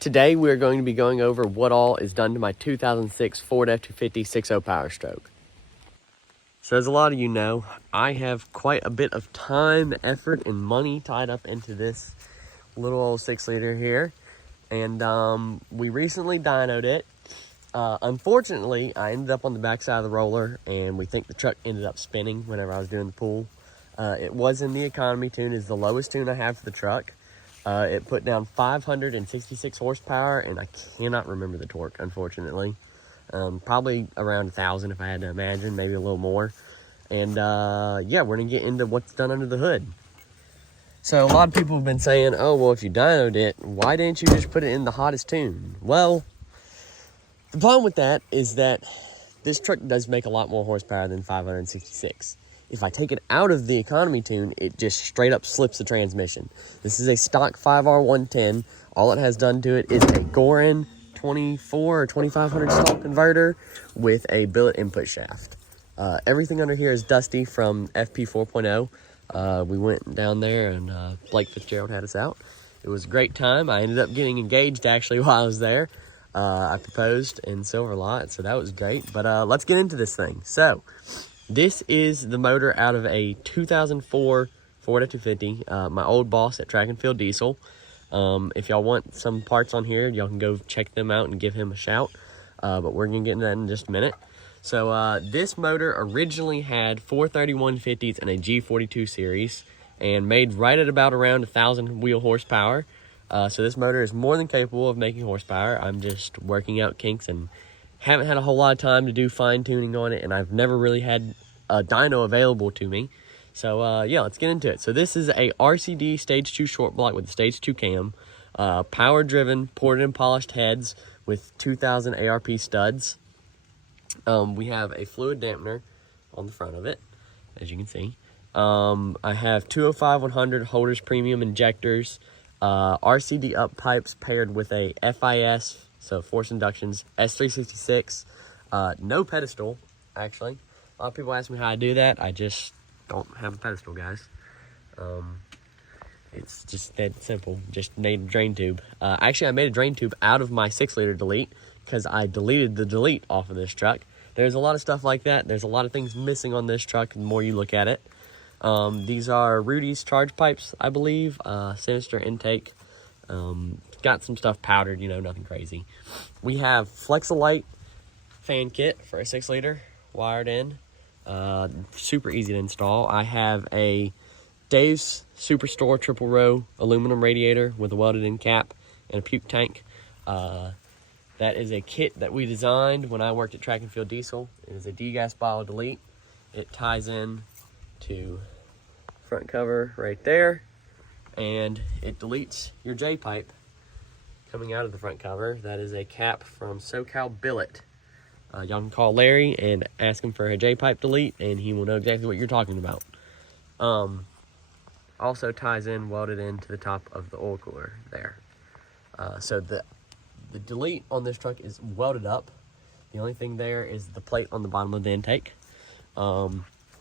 Today we're going to be going over what all is done to my 2006 Ford F-250 6.0 Powerstroke. So as a lot of you know, I have quite a bit of time, effort, and money tied up into this little old 6-liter here. And we recently dynoed it. Unfortunately, I ended up on the backside of the roller, and we think the truck ended up spinning whenever I was doing the pull. It was in the economy tune, is the lowest tune I have for the truck. It put down 566 horsepower, and I cannot remember the torque, unfortunately. Probably around 1,000 if I had to imagine, maybe a little more. And yeah, we're gonna get into what's done under the hood. So a lot of people have been saying, oh, well, if you dynoed it, why didn't you just put it in the hottest tune? Well, the problem with that is that this truck does make a lot more horsepower than 566. If I take it out of the economy tune, it just straight up slips the transmission. This is a stock 5R110. All it has done to it is a Gorin 24 or 2500 stall converter with a billet input shaft. Everything under here is dusty from FP 4.0. We went down there and Blake Fitzgerald had us out. It was a great time. I ended up getting engaged actually while I was there. I proposed in Silver Lot, so that was great. But let's get into this thing. So this is the motor out of a 2004 Ford F-250, my old boss at Track and Field Diesel. If y'all want some parts on here, y'all can go check them out and give him a shout. But we're going to get into that in just a minute. So this motor originally had 43150s and a G42 series and made right at about around 1,000 wheel horsepower. So this motor is more than capable of making horsepower. I'm just working out kinks and haven't had a whole lot of time to do fine tuning on it, and I've never really had a dyno available to me. So yeah, let's get into it. So this is a RCD stage 2 short block with a stage 2 cam, power driven, ported and polished heads with 2000 ARP studs. We have a fluid dampener on the front of it, as you can see. I have 205-100 Holders premium injectors, RCD up pipes paired with a FIS, so force inductions, S366, no pedestal, actually. A lot of people ask me how I do that. I just don't have a pedestal, guys. It's just that simple. Just made a drain tube. Actually, I made a drain tube out of my 6-liter delete because I deleted the delete off of this truck. There's a lot of stuff like that. There's a lot of things missing on this truck the more you look at it. These are Rudy's charge pipes, I believe. Sinister intake. Got some stuff powdered, you know, nothing crazy. We have Flexolite fan kit for a 6-liter wired in. Super easy to install. I have a Dave's Superstore triple row aluminum radiator with a welded in cap and a puke tank. That is a kit that we designed when I worked at Track and Field Diesel. It is a degas bottle delete. It ties in to front cover right there, and it deletes your J pipe coming out of the front cover. That is a cap from SoCal Billet. Y'all can call Larry and ask him for a J pipe delete, and he will know exactly what you're talking about. Also ties in, welded into the top of the oil cooler there. So the delete on this truck is welded up. The only thing there is the plate on the bottom of the intake.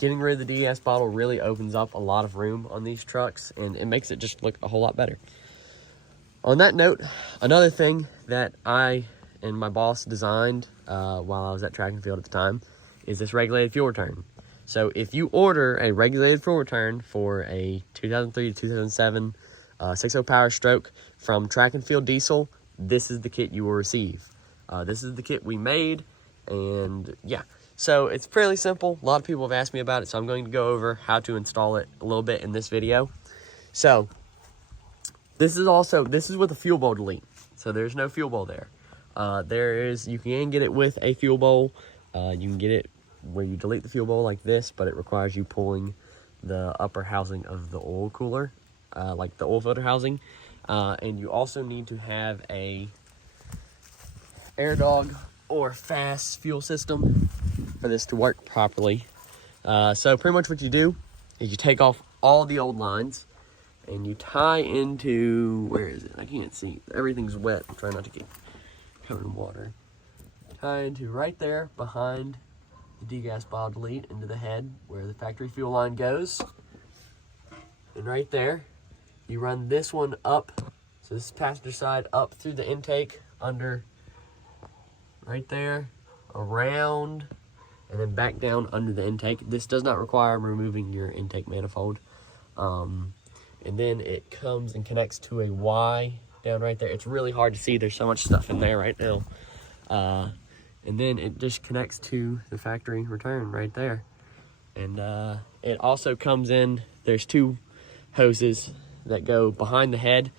Getting rid of the DS bottle really opens up a lot of room on these trucks, and it makes it just look a whole lot better. On that note, another thing that I and my boss designed while I was at Track and Field at the time is this regulated fuel return. So if you order a regulated fuel return for a 2003 to 2007 6.0 Powerstroke from Track and Field Diesel, this is the kit you will receive. This is the kit we made, and yeah. So it's fairly simple. A lot of people have asked me about it, so I'm going to go over how to install it a little bit in this video. So this is with a fuel bowl delete. So there's no fuel bowl there. You can get it with a fuel bowl. You can get it where you delete the fuel bowl like this, but it requires you pulling the upper housing of the oil cooler, like the oil filter housing. And you also need to have a air dog or fast fuel system for this to work properly. So pretty much what you do is you take off all the old lines and you tie into, where is it? I can't see. Everything's wet. I'm trying not to get covered in water. Tie into right there behind the degas bottle delete into the head where the factory fuel line goes. And right there, you run this one up So this is passenger side, up through the intake, under, right there, around, and then back down under the intake. This does not require removing your intake manifold. And then it comes and connects to a Y down right there. It's really hard to see. There's so much stuff in there right now. And then it just connects to the factory return right there. And it also comes in, there's two hoses that go behind the head.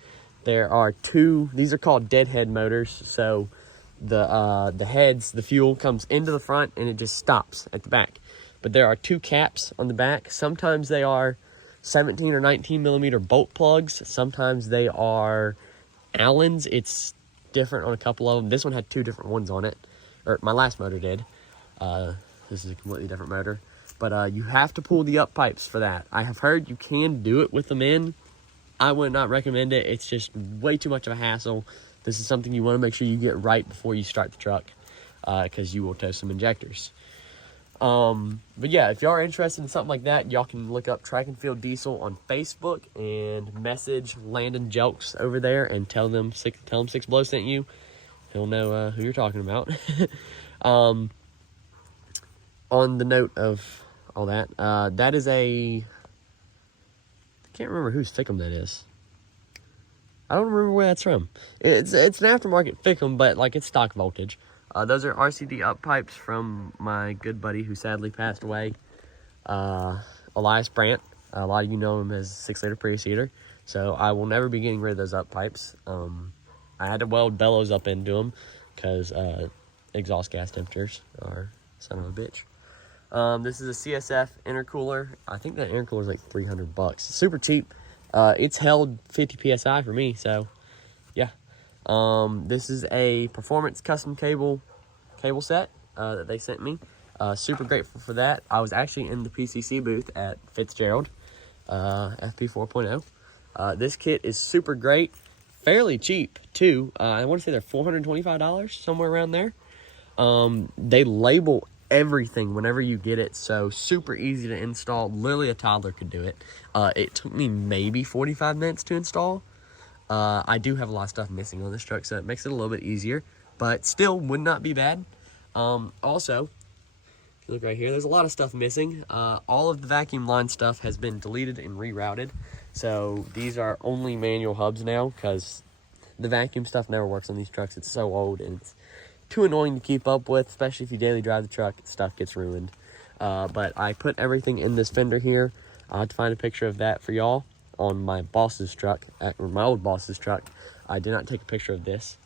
There are two, these are called deadhead motors. So the heads, the fuel comes into the front and it just stops at the back. But there are two caps on the back. Sometimes they are 17 or 19 millimeter bolt plugs. Sometimes they are Allens. It's different on a couple of them. This one had two different ones on it, or my last motor did. This is a completely different motor, but you have to pull the up pipes for that. I have heard you can do it with them in. I would not recommend it. It's just way too much of a hassle. This is something you want to make sure you get right before you start the truck, because you will toast some injectors. But yeah, if y'all are interested in something like that, y'all can look up Track and Field Diesel on Facebook and message Landon Jelks over there and tell him Six Blow sent you. He'll know who you're talking about. On the note of all that, that is I can't remember whose Fickum that is. I don't remember where that's from. It's an aftermarket Fickum, but like it's stock voltage. Those are RCD up pipes from my good buddy who sadly passed away, Elias Brandt. A lot of you know him as 6-liter pre-seater, so I will never be getting rid of those up pipes. I had to weld bellows up into them because exhaust gas temperatures are son of a bitch. This is a CSF intercooler. I think that intercooler is like $300. It's super cheap. It's held 50 psi for me, so yeah. This is a performance custom cable set that they sent me. Super grateful for that. I was actually in the PCC booth at Fitzgerald, FP 4.0. This kit is super great, fairly cheap too. I want to say they're $425, somewhere around there. They label everything whenever you get it, so super easy to install. Literally a toddler could do it. It took me maybe 45 minutes to install. I do have a lot of stuff missing on this truck, so it makes it a little bit easier, but still would not be bad. Also, if you look right here, there's a lot of stuff missing. All of the vacuum line stuff has been deleted and rerouted, so these are only manual hubs now because the vacuum stuff never works on these trucks. It's so old and it's too annoying to keep up with, especially if you daily drive the truck. Stuff gets ruined. But I put everything in this fender here. I'll have to find a picture of that for y'all on my boss's truck, or my old boss's truck. I did not take a picture of this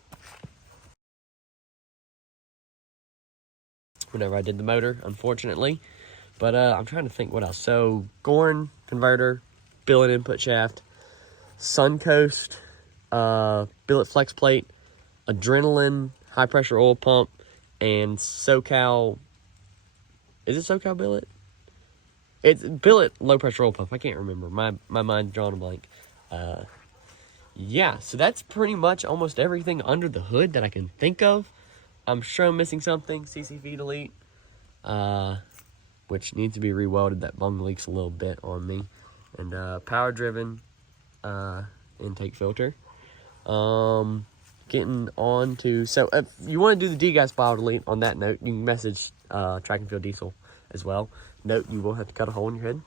whenever I did the motor, unfortunately. But I'm trying to think what else. So, Gorn converter, billet input shaft, Suncoast, billet flex plate, Adrenaline high pressure oil pump, and SoCal. Is it SoCal billet? It's billet low pressure oil pump. I can't remember. My mind's drawn a blank. Yeah, so that's pretty much almost everything under the hood that I can think of. I'm sure I'm missing something. CCV delete, which needs to be re-welded. That bung leaks a little bit on me. And power driven intake filter. Getting on to, so if you want to do the degas file delete on that note, you can message Track and Field Diesel as well. Note, you will have to cut a hole in your head.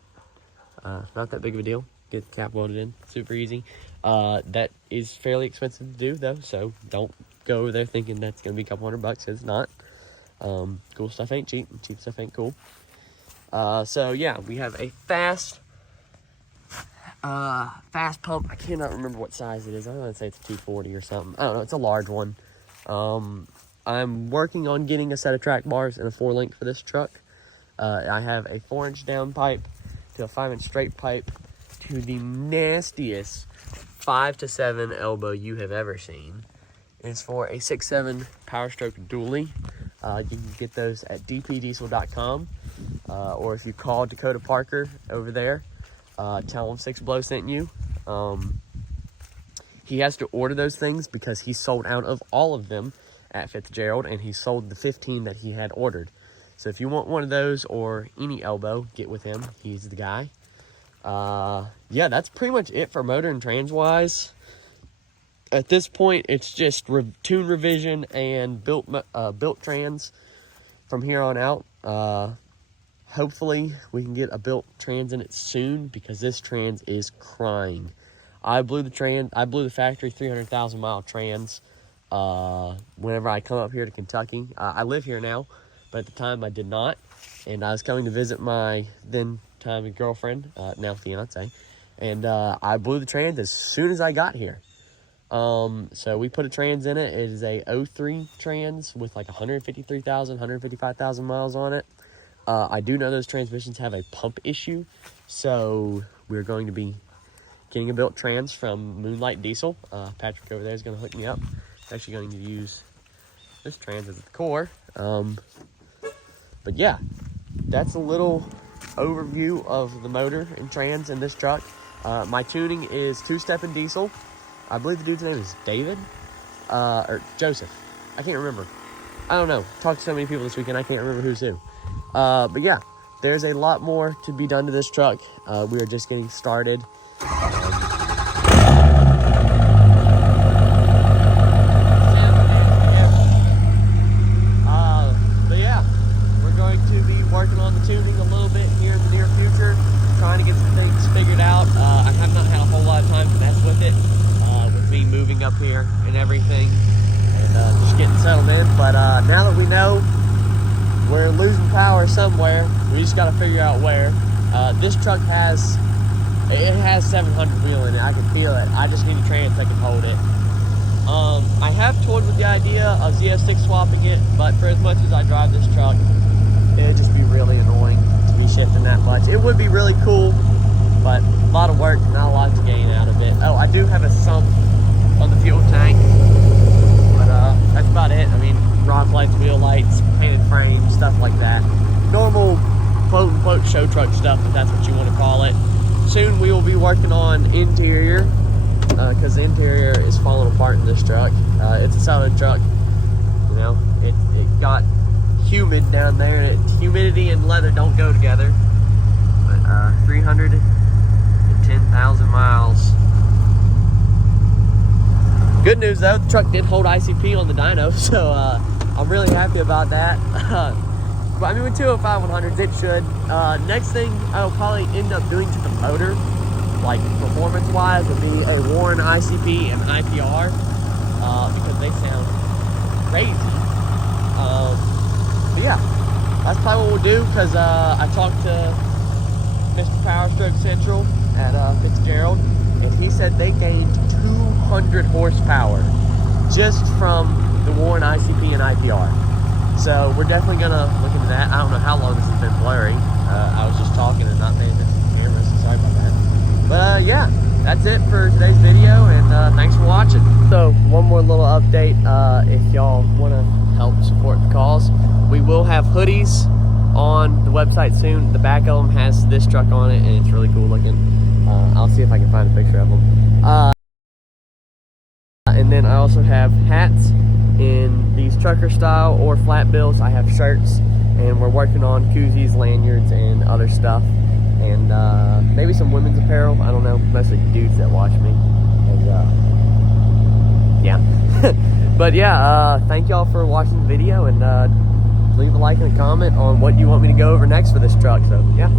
Not that big of a deal. Get the cap welded in. Super easy. That is fairly expensive to do, though, so don't go over there thinking that's going to be a couple $100. It's not. Cool stuff ain't cheap, and cheap stuff ain't cool. So, yeah, we have a fast pump. I cannot remember what size it is. I'm going to say it's a 240 or something. I don't know. It's a large one. I'm working on getting a set of track bars and a 4-link for this truck. I have a 4-inch down pipe to a 5-inch straight pipe to the nastiest 5 to 7 elbow you have ever seen. It's for a 6.7 powerstroke dually. You can get those at dpdiesel.com, or if you call Dakota Parker over there, tell him 6 Blow sent you. He has to order those things because he sold out of all of them at Fitzgerald, and he sold the 15 that he had ordered. So if you want one of those or any elbow, get with him. He's the guy. Yeah, that's pretty much it for motor and trans wise. At this point, it's just tune revision and built trans from here on out. Hopefully, we can get a built trans in it soon because this trans is crying. I blew the factory 300,000 mile trans whenever I come up here to Kentucky. I live here now, but at the time I did not. And I was coming to visit my then time girlfriend, now fiance. And I blew the trans as soon as I got here. So we put a trans in it. It is a 03 trans with like 153,000, 155,000 miles on it. I do know those transmissions have a pump issue, so we're going to be getting a built trans from Moonlight Diesel. Patrick over there is going to hook me up. Actually going to use this trans as the core. But yeah, that's a little overview of the motor and trans in this truck. My tuning is two-step and diesel. I believe the dude's name is David, or Joseph. I can't remember. I don't know. Talked to so many people this weekend, I can't remember who's who. But yeah, there's a lot more to be done to this truck. We are just getting started. But yeah, we're going to be working on the tuning a little bit here in the near future, trying to get some things figured out. I have not had a whole lot of time to mess with it. With me moving up here and everything, and just getting settled in. But now that we know we're losing power somewhere, we just got to figure out where. This truck has 700 wheel in it. I can feel it. I just need a trans that can hold it. I have toyed with the idea of ZF6 swapping it, but for as much as I drive this truck, it'd just be really annoying to be shifting that much. It would be really cool, but a lot of work, not a lot to gain out of it. Oh, I do have a sump on the fuel tank, but that's about it. I mean, rod lights, wheel lights, painted frames, stuff like that. Normal quote-unquote show truck stuff, if that's what you want to call it. Soon we will be working on interior, because the interior is falling apart in this truck. It's a southern truck, you know. It got humid down there. Humidity and leather don't go together. But 310,000 miles. Good news though, the truck did hold ICP on the dyno, so I'm really happy about that. But I mean, with 205 100s, it should. Next thing I'll probably end up doing to the motor, like performance-wise, would be a Warren ICP and IPR, because they sound crazy. But yeah, that's probably what we'll do, because I talked to Mr. Powerstroke Central at Fitzgerald, and he said they gained 200 horsepower just from the Warren ICP and IPR. So we're definitely gonna look into that. I don't know how long this has been blurry. I was just talking and not paying attention to the camera, so sorry about that. But yeah, that's it for today's video, and thanks for watching. So one more little update. If y'all want to help support the cause, we will have hoodies on the website soon. The back of them has this truck on it, and it's really cool looking. I'll see if I can find a picture of them. And then I also have hats in these trucker style or flat bills. I have shirts, and we're working on koozies, lanyards, and other stuff, and maybe some women's apparel. I don't know, mostly dudes that watch me. And yeah. But yeah, thank y'all for watching the video, and leave a like and a comment on what you want me to go over next for this truck. So yeah.